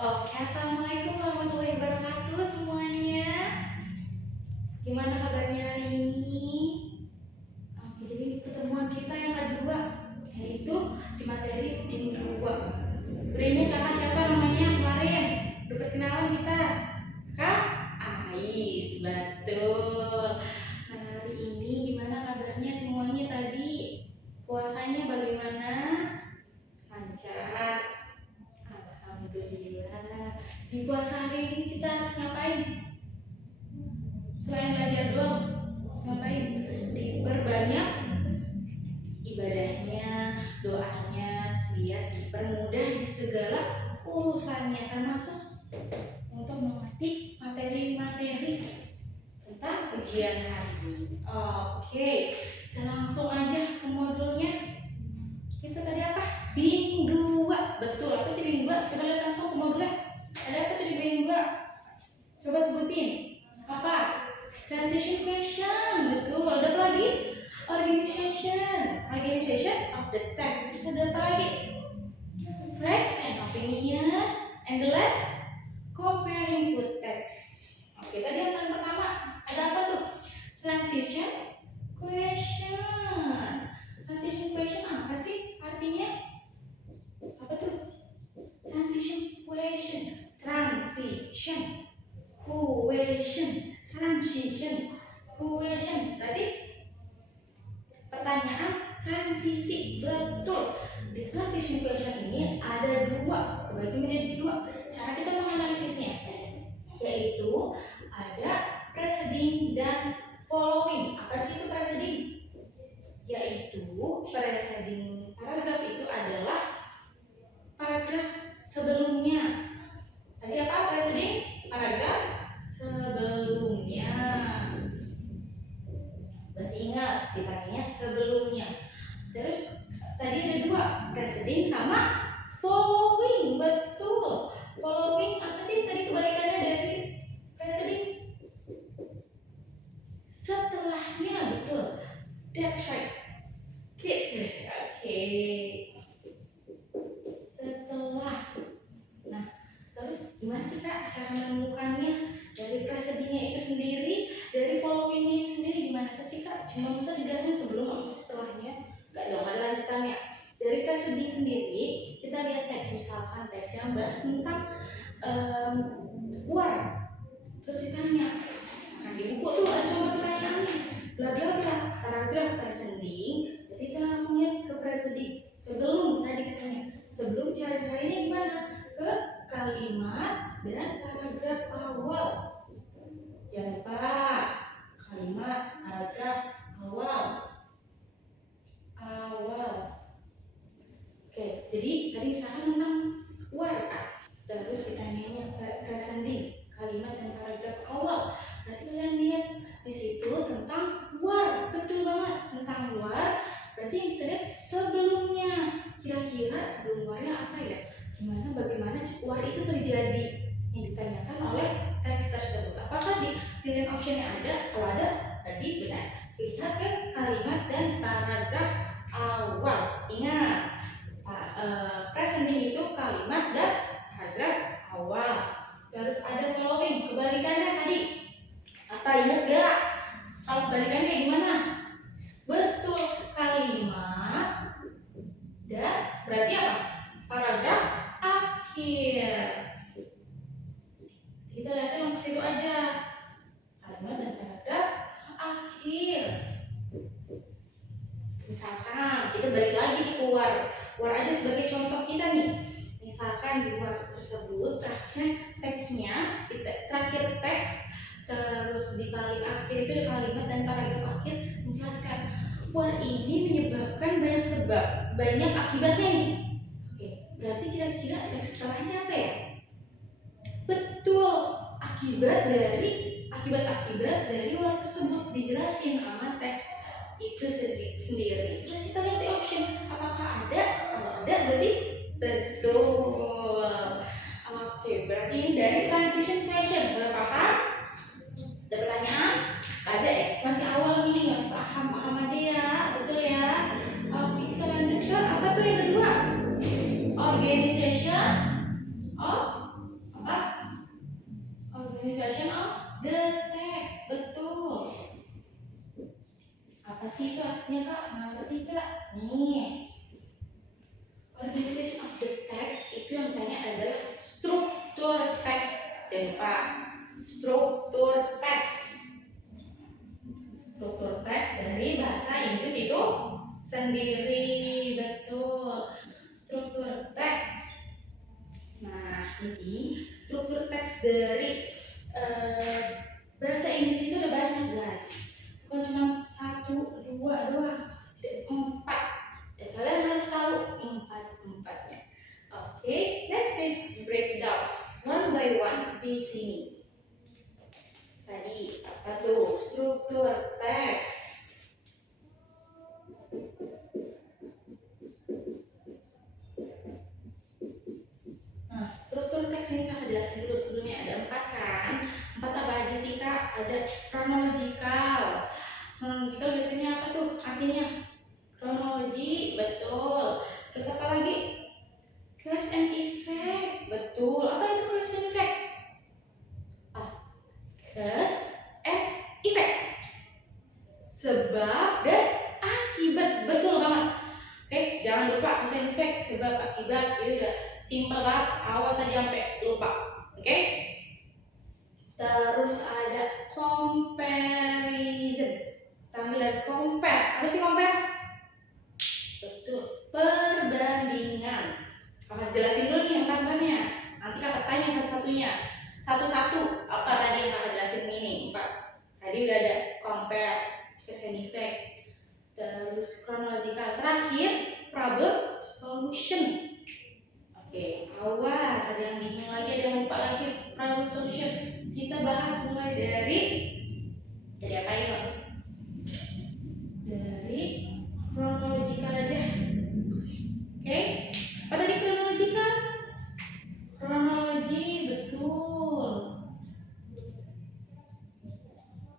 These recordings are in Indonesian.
Oke, assalamualaikum warahmatullahi wabarakatuh semuanya. Gimana kabarnya hari ini? Oke, jadi pertemuan kita yang kedua, yaitu di materi BIM 2. Berinya kakak siapa namanya kemarin? Udah perkenalan kita? Kak Ais, betul. Nah, hari ini gimana kabarnya semuanya tadi? Puasanya bagaimana? Lancar. Alhamdulillah. Di puasa hari ini kita harus ngapain? Selain belajar doang, ngapain? Diperbanyak ibadahnya, doanya, biar dipermudah di segala urusannya, termasuk untuk mengerti materi-materi tentang ujian hari ini. Oke, kita langsung aja ke modulnya. Kita tadi apa? BIM 2. Betul, apa sih BIM 2? Coba lihat langsung ke modulnya. Ada apa tadi BIM 2? Coba sebutin. Apa? Transition question. Betul. Ada apa lagi? Organization. Organization of the text. Terus ada apa lagi? Facts and opinion. And the last, comparing to text. Oke, tadi yang paling pertama ada apa tuh? Transition question. Transition question apa sih artinya? Apa tuh? Transition question. Transition question. Transition question. Berarti pertanyaan transisi. Betul. Di transition question ini ada dua, kebagi menjadi dua cara kita menganalisisnya, yaitu ada preceding dan following. Apa sih itu preceding? Yaitu preceding paragraf itu adalah paragraf sebelumnya. Tadi apa preceding? Paragraf sebelumnya. Berarti ingat ditanya sebelumnya. Terus tadi ada dua, preceding sama following. Betul. Following apa sih tadi kebalikannya dari preceding? Setelahnya. Betul. That's right. Oke. Setelah. Nah, terus gimana sih Kak cara menemukannya? Dari precedingnya itu sendiri, dari followingnya itu sendiri gimana sih Kak? Cuma bisa dijelasin sebelum atau setelahnya? Gak dong, ada lanjutannya. Dari preceding sendiri, kita lihat teks, misalkan teks yang bahas tentang war. Terus ditanya, misalkan di buku tuh ada contoh pertanyaannya, bla bla bla, paragraf preceding. Jadi kita langsung lihat ke preceding. Sebelum tadi katanya, sebelum cari-carinya gimana? Ke kalimat dan paragraf awal. Jangan lupa kalimat, paragraf awal. Oke, jadi tadi misalkan tentang war, terus ditanyanya preceding, kalimat dan paragraf awal. Berarti kalian lihat di situ tentang war, betul banget tentang war. Berarti yang kita lihat sebelumnya, kira-kira sebelum warnya apa ya? Bagaimana war itu terjadi yang ditanyakan oleh teks tersebut. Apakah di pilihan optionnya ada? Kalau ada, berarti benar. Lihat ke kalimat dan paragraf awal. Ingat, preceding itu kalimat dan paragraf awal. Terus ada following, kebalikannya tadi. Apa ingat gak? Kalau kebalikannya kayak gimana? Betul, kalimat dan berarti apa? Paragraf akhir. Kita lihat yang ke situ aja. Kalimat dan paragraf akhir. Misalkan kita balik lagi ke war aja sebagai contoh kita nih. Misalkan di war tersebut terakhir teks, terus di paling akhir itu ada kalimat dan paragraf akhir menjelaskan war ini menyebabkan banyak sebab, banyak akibatnya nih. Oke, berarti kira-kira teks setelahnya apa ya? Betul, akibat-akibat dari war tersebut dijelasin sama teks itu sendiri. Terus kita lihat di option, apakah ada? Kalau ada berarti betul. Oke, berarti ini dari transition question. Apakah ada pertanyaan? Ada ya? Masih awal nih, masih paham aja ya, betul ya. Oke, kita lanjut ke apa tuh yang kedua? Organization of struktur teks. Struktur teks dari bahasa Inggris itu sendiri, betul. Struktur teks. Nah, ini struktur teks dari bahasa Inggris itu udah banyak, guys. Bukan cuma 1, 2 doang, ada 4. Dan kalian harus tahu 4-4-nya. Oke, let's break down one by one di sini. Tadi apa tuh? Struktur teks. Nah, struktur teks ini kakak jelasin dulu. Sebelumnya ada 4 kan? 4 apa aja sih kak? Ada chronological. Chronological biasanya apa tuh artinya? Kronologi, betul. Terus apa lagi? Cause and effect, betul. Apa itu cause and effect? Cause and effect, sebab dan akibat, betul banget. Oke, jangan lupa cause and effect, sebab akibat, ini udah simple banget. Awas aja sampai lupa. Oke. Terus ada comparison. Tampil dari compare. Apa sih compare? Betul, perbandingan. Kakak jelasin dulu nih 4-4-nya. Nanti kakak tanya satu-satunya. Satu-satu. Apa tadi yang kakak jelasin ini? 4. Tadi udah ada compare, cause and effect, terus chronological. Terakhir, problem solution. Oke, awas. Ada yang bingung lagi, ada yang lupa lagi problem solution. Kita bahas mulai dari apa ya? Dari chronological aja. Oke, apa tadi chronological? Kronologi, betul.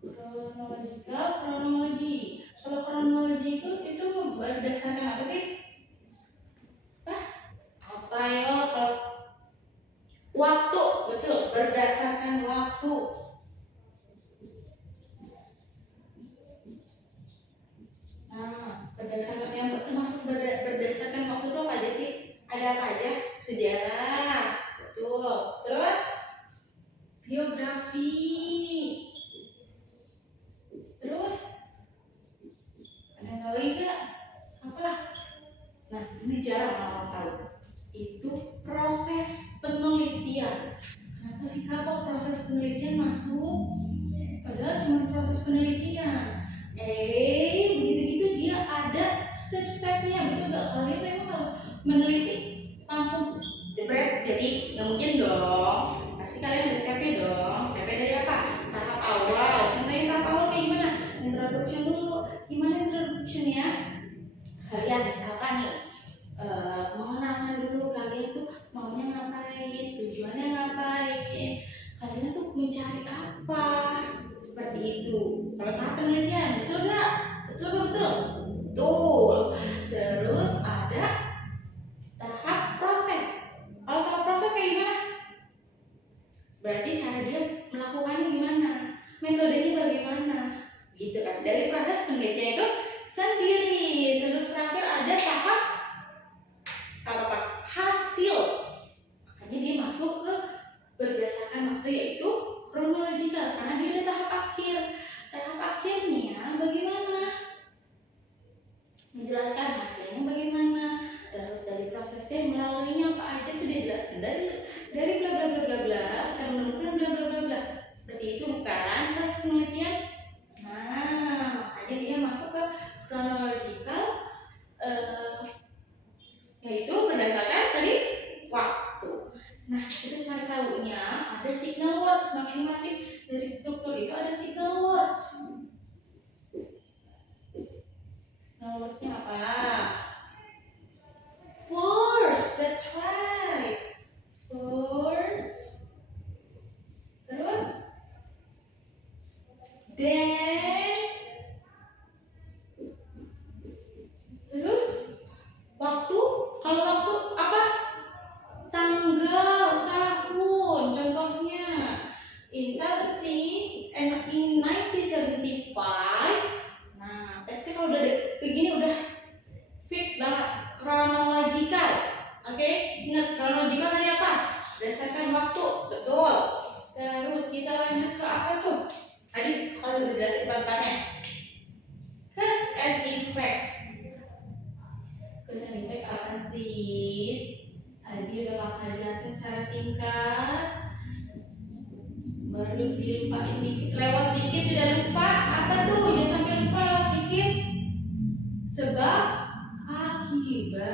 Chronological, kronologi. Kalau kronologi itu berdasarkan apa sih? Apa ya? Waktu, betul. Berdasarkan waktu. Nah, berdasarkan yang termasuk berdasarkan waktu itu apa aja sih? Ada apa aja? Sejarah, betul. Terus biografi. Terus ada yang tahu nggak? Apa? Nah, ini jarang orang tahu. Itu proses penelitian. Kenapa sih kak kok proses penelitian masuk? Padahal cuma proses penelitian. Begitu-gitu dia ada step-stepnya, betul nggak? Kalian memang kalau meneliti langsung jebret, jadi nggak mungkin dong. Pasti kalian ada stepnya dong. Stepnya dari apa? Tahap awal. Contohnya tahap awal kayak gimana? Introduction dulu. Gimana introductionnya? Kalian misalkan nih mengenalkan dulu kalian tuh maunya ngapain, tujuannya ngapain, kalian tuh mencari apa, seperti itu. Kalau tahap penelitian, betul nggak? Betul. Terus ada tahap proses. Kalau tahap proses kayak gimana? Berarti cara dia melakukannya gimana, metodenya bagaimana, gitu kan? Dari proses penelitian itu sendiri. Terus terakhir ada tahap apa? Hasil. Makanya dia masuk ke berdasarkan waktu, yaitu kronologikal, karena dia ada tahap akhir. Tahap akhirnya bagaimana? Menjelaskan hasilnya bagaimana. Terus dari prosesnya melaluinya apa aja tuh dia jelaskan dari bla bla bla bla bla, kita menemukan bla bla bla bla. Seperti itu bukan proses penelitian. Nah, makanya dia masuk ke kronologikal, yaitu berdasarkan tadi waktu. Nah, itu cara tahunya ada signal words. Masing-masing dari struktur itu ada signal words. Signal words-nya apa? First, that's right. First. Terus then. Terus waktu. Kalau waktu apa? Tanggal, tahun. Contohnya in 1975. Nah, teksnya kalau udah begini udah fix banget. Kronologikal. Oke, ingat kronologikal tadi apa? Berdasarkan waktu, betul. Terus kita lanjut ke apa tuh? Tadi kalau udah jelasin depannya. Cause and effect. Cause and effect apa sih? Tadi udah kakak jelasin secara singkat. Baru dilimpahin dikit, lewat dikit tidak lupa. Apa tuh? Jangan sampai lupa lewat dikit. Sebab akibat.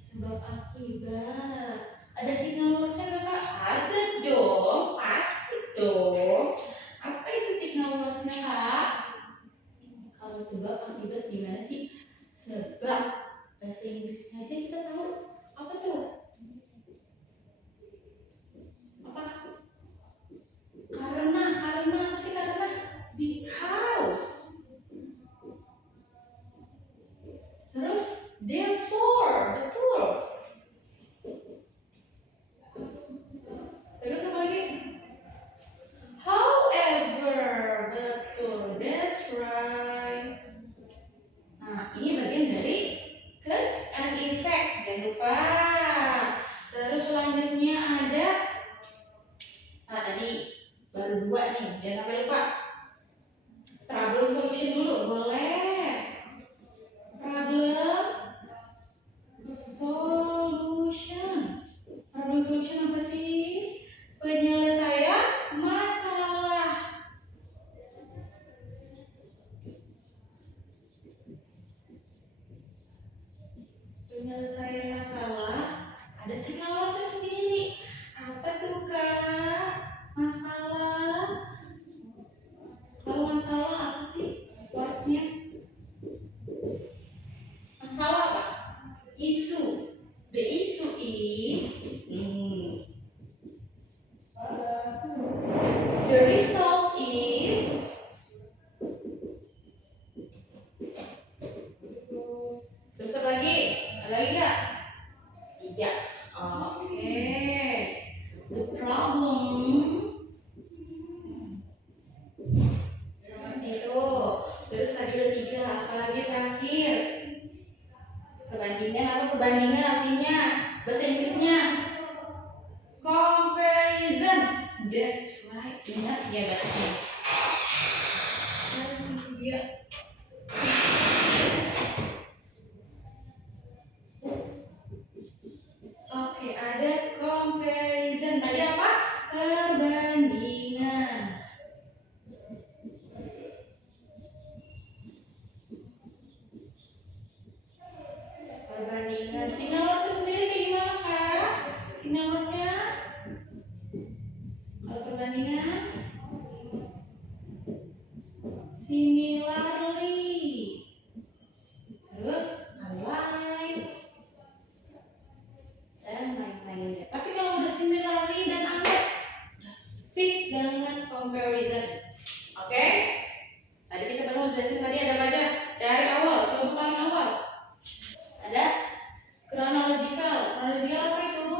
Sebab akibat. Ada signal words-nya nggak kak? Ada dong, pasti dong. Apa itu signal words-nya kak? Kalau sebab akibat gimana sih? Sebab bahasa Inggrisnya aja kita tahu. Apa tuh? Apa? Karena apa sih karena? Because. Terus therefore, betul. Terus apa lagi? However, betul. That's right. Nah, ini bagian dari cause and effect. Jangan lupa. Terus selanjutnya ada tadi baru 2 nih. Jangan sampai lupa. Problem solution dulu, boleh. Problem solution. Problem solution apa sih? Penyelesaian masalah. Penyelesaian masalah ada signal words sendiri. Apa tuh kak? Masalah. Kalau masalah apa sih words-nya? Masalah apa? Isu. The issue is the result is terus apa lagi? Ada lagi nggak? Iya. Oke. The problem seperti itu. Terus tadi ada 3. Apalagi terakhir? Perbandingan apa? Perbandingan artinya bahasa Inggrisnya comparison. That's right. Ingat ya bahasanya. Iya. Oke, ada comparison. Tadi apa? Perbandingan. Perbandingan. Signal words sendiri kayak gimana kak? Signal words-nya? Kalau perbandingan? Similarly. Terus unlike. Dan lain-lainnya. Tapi kalau udah similarly dan unlike, fix dengan comparison. Oke? Tadi kita baru jelasin tadi ada apa aja? Dari awal, coba paling awal. Ada chronological. Chronological apa itu?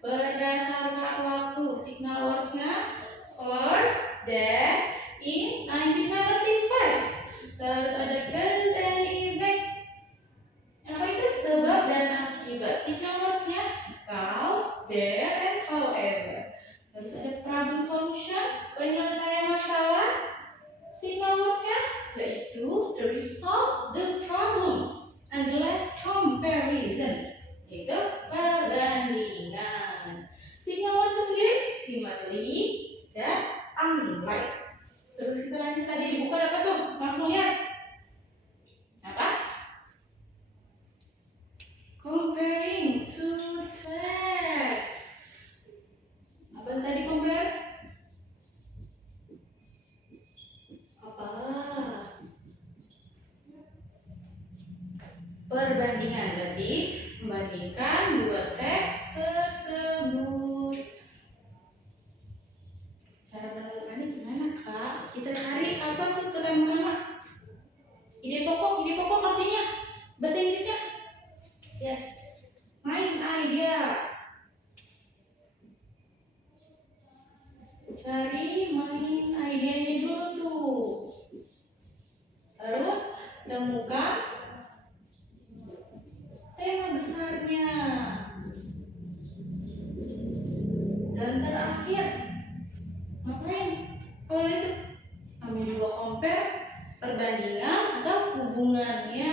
Berdasarkan waktu. Signal words-nya first, then, in 1975. Terus ada cause and effect. Apa itu? Sebab dan akibat. Signal words-nya cause, there, and however. Terus ada problem solution, penyelesaian masalah. Signal words-nya the issue, the result, the problem. And the last comparison, itu perbandingan. Signal words sendiri similarly dan unlike. Terus kita lanjut tadi di buku ada apa tuh? Langsung lihat. Apa? Comparing two texts. Apa tadi compare? Apa? Perbandingan, berarti membandingkan 2 teks tersebut. Cara menemukannya gimana kak? Kita cari apa tuh pertama-tama? Ide pokok artinya bahasa Inggrisnya? Yes, main idea. Cari main idenya dulu tuh. Terus temukan tema besarnya. terakhir. Ngapain? Kalau itu namanya juga compare, perbandingan atau hubungannya.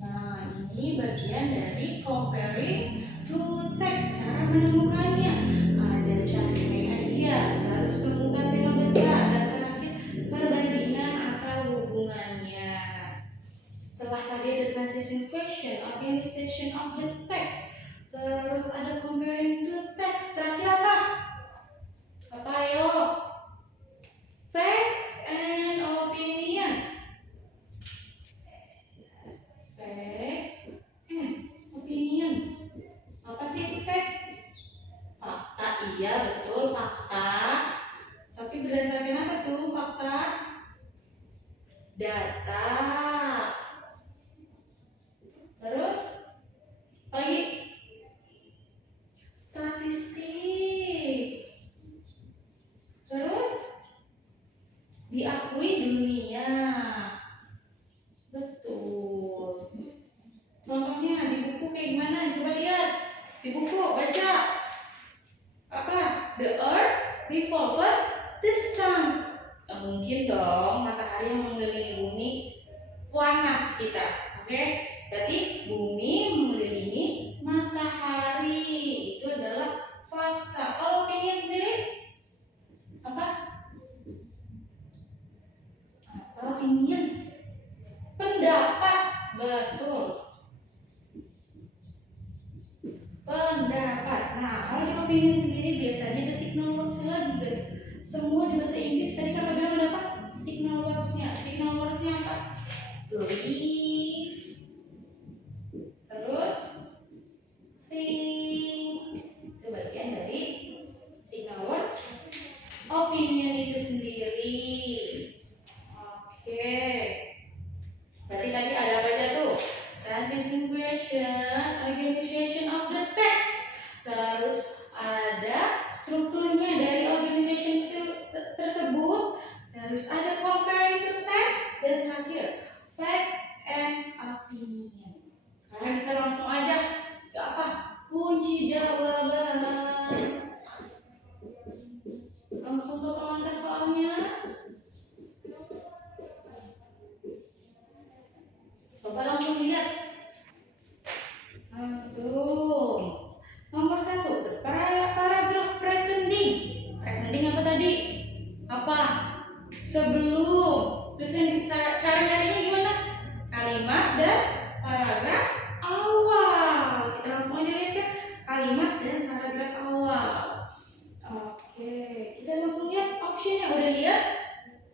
Nah, ini bagian dari comparing to text, cara menemukannya. Ada cari main idea, harus menemukan tema besar, dan terakhir perbandingan atau hubungannya. Setelah tadi ada transition question, organization of the text, terus ada comparing to text, terakhir apa? Apa ayo? Facts and opinion. Fact and opinion. Apa sih itu fact? Fakta, iya betul fakta. Tapi berdasarkan apa tuh fakta? Data. Terus apa lagi? Statistik. Terus diakui dunia. Betul. Contohnya di buku kayak gimana? Coba lihat. Di buku baca. Apa? The earth revolves the sun. Gak mungkin dong matahari yang mengelilingi bumi panas kita. Oke? Berarti bumi mengelilingi matahari. Itu adalah fakta. Kalau opinion sendiri apa? Apa opinion? Pendapat. Betul. Pendapat. Nah, kalau di opinion sendiri biasanya ada signal words lagi guys. Semua di bahasa Inggris tadi kan udah mendapat signal words-nya. Signal words-nya apa? Believe. Terus think. Itu bagian dari signal words opinion itu sendiri. Oke. Berarti tadi ada apa aja tuh? Transition question, organization of the text. Terus ada strukturnya dari organization tersebut. Terus ada comparing to text. Dan terakhir, fact and opinion. Sekarang kita langsung aja ke apa? Kunci jawaban. Langsung ke pengantar soalnya. Coba langsung lihat. Langsung. Nomor 1, paragraph presenting. Presenting apa tadi? Apa? Sebelum. Terus yang cara nyarinya gimana? Kalimat dan paragraf awal. Kita langsung aja lihat ke kalimat dan paragraf awal. Oke, kita langsung lihat optionnya. Udah lihat?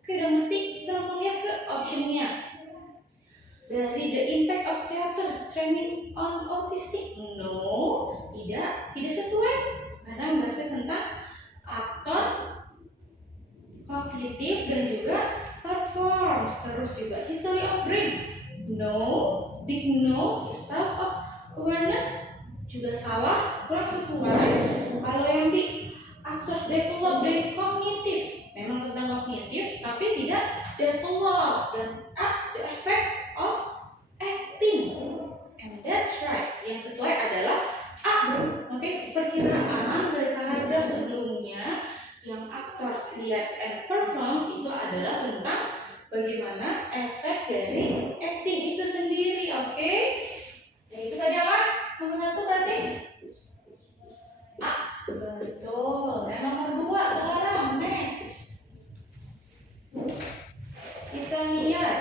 Oke, udah ngerti? Kita langsung lihat ke optionnya. Dari the impact of theater training on autistic. No, tidak sesuai. Karena membahas tentang aktor kognitif dan juga performs. Terus juga history of brain. No, big no. Self of awareness juga salah, kurang sesuai. Kalau yang B, actors develop brain kognitif. Memang tentang kognitif, tapi tidak develop. Dan the effects of acting, and that's right. Yang sesuai adalah A. Oke, perkiraan dari paragraf sebelumnya yang actors creates and performs itu adalah tentang bagaimana efek dari acting itu sendiri. Oke, dan itu tadi apa? Nomor 1 berarti A. Betul. Dan nomor 2 sekarang next. Kita lihat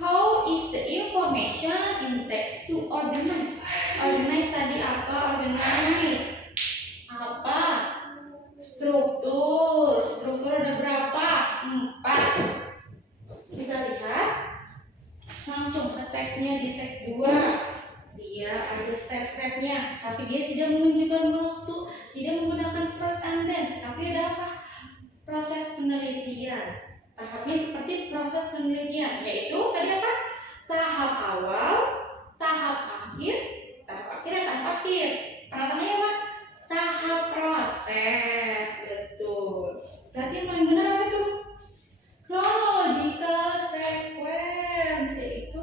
how is the information in text to organize. Organize tadi apa? Organize apa? Struktur. Struktur ada berapa? 4. Kita lihat langsung ke teksnya di teks 2. Dia ada step-stepnya, tapi dia tidak menunjukkan waktu, tidak menggunakan first and then, tapi ada apa? Proses penelitian. Tahapnya seperti proses penelitian, yaitu tadi apa? Tahap awal, tahap akhir, tahap akhir, dan tahap akhir. Tengah-tengahnya apa? Tahap proses. Betul. Berarti yang paling benar apa tuh? Chronological sequence, yaitu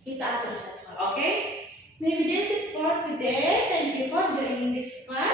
Kita atur jadwal, oke? Maybe that's it for today. Thank you for joining this class.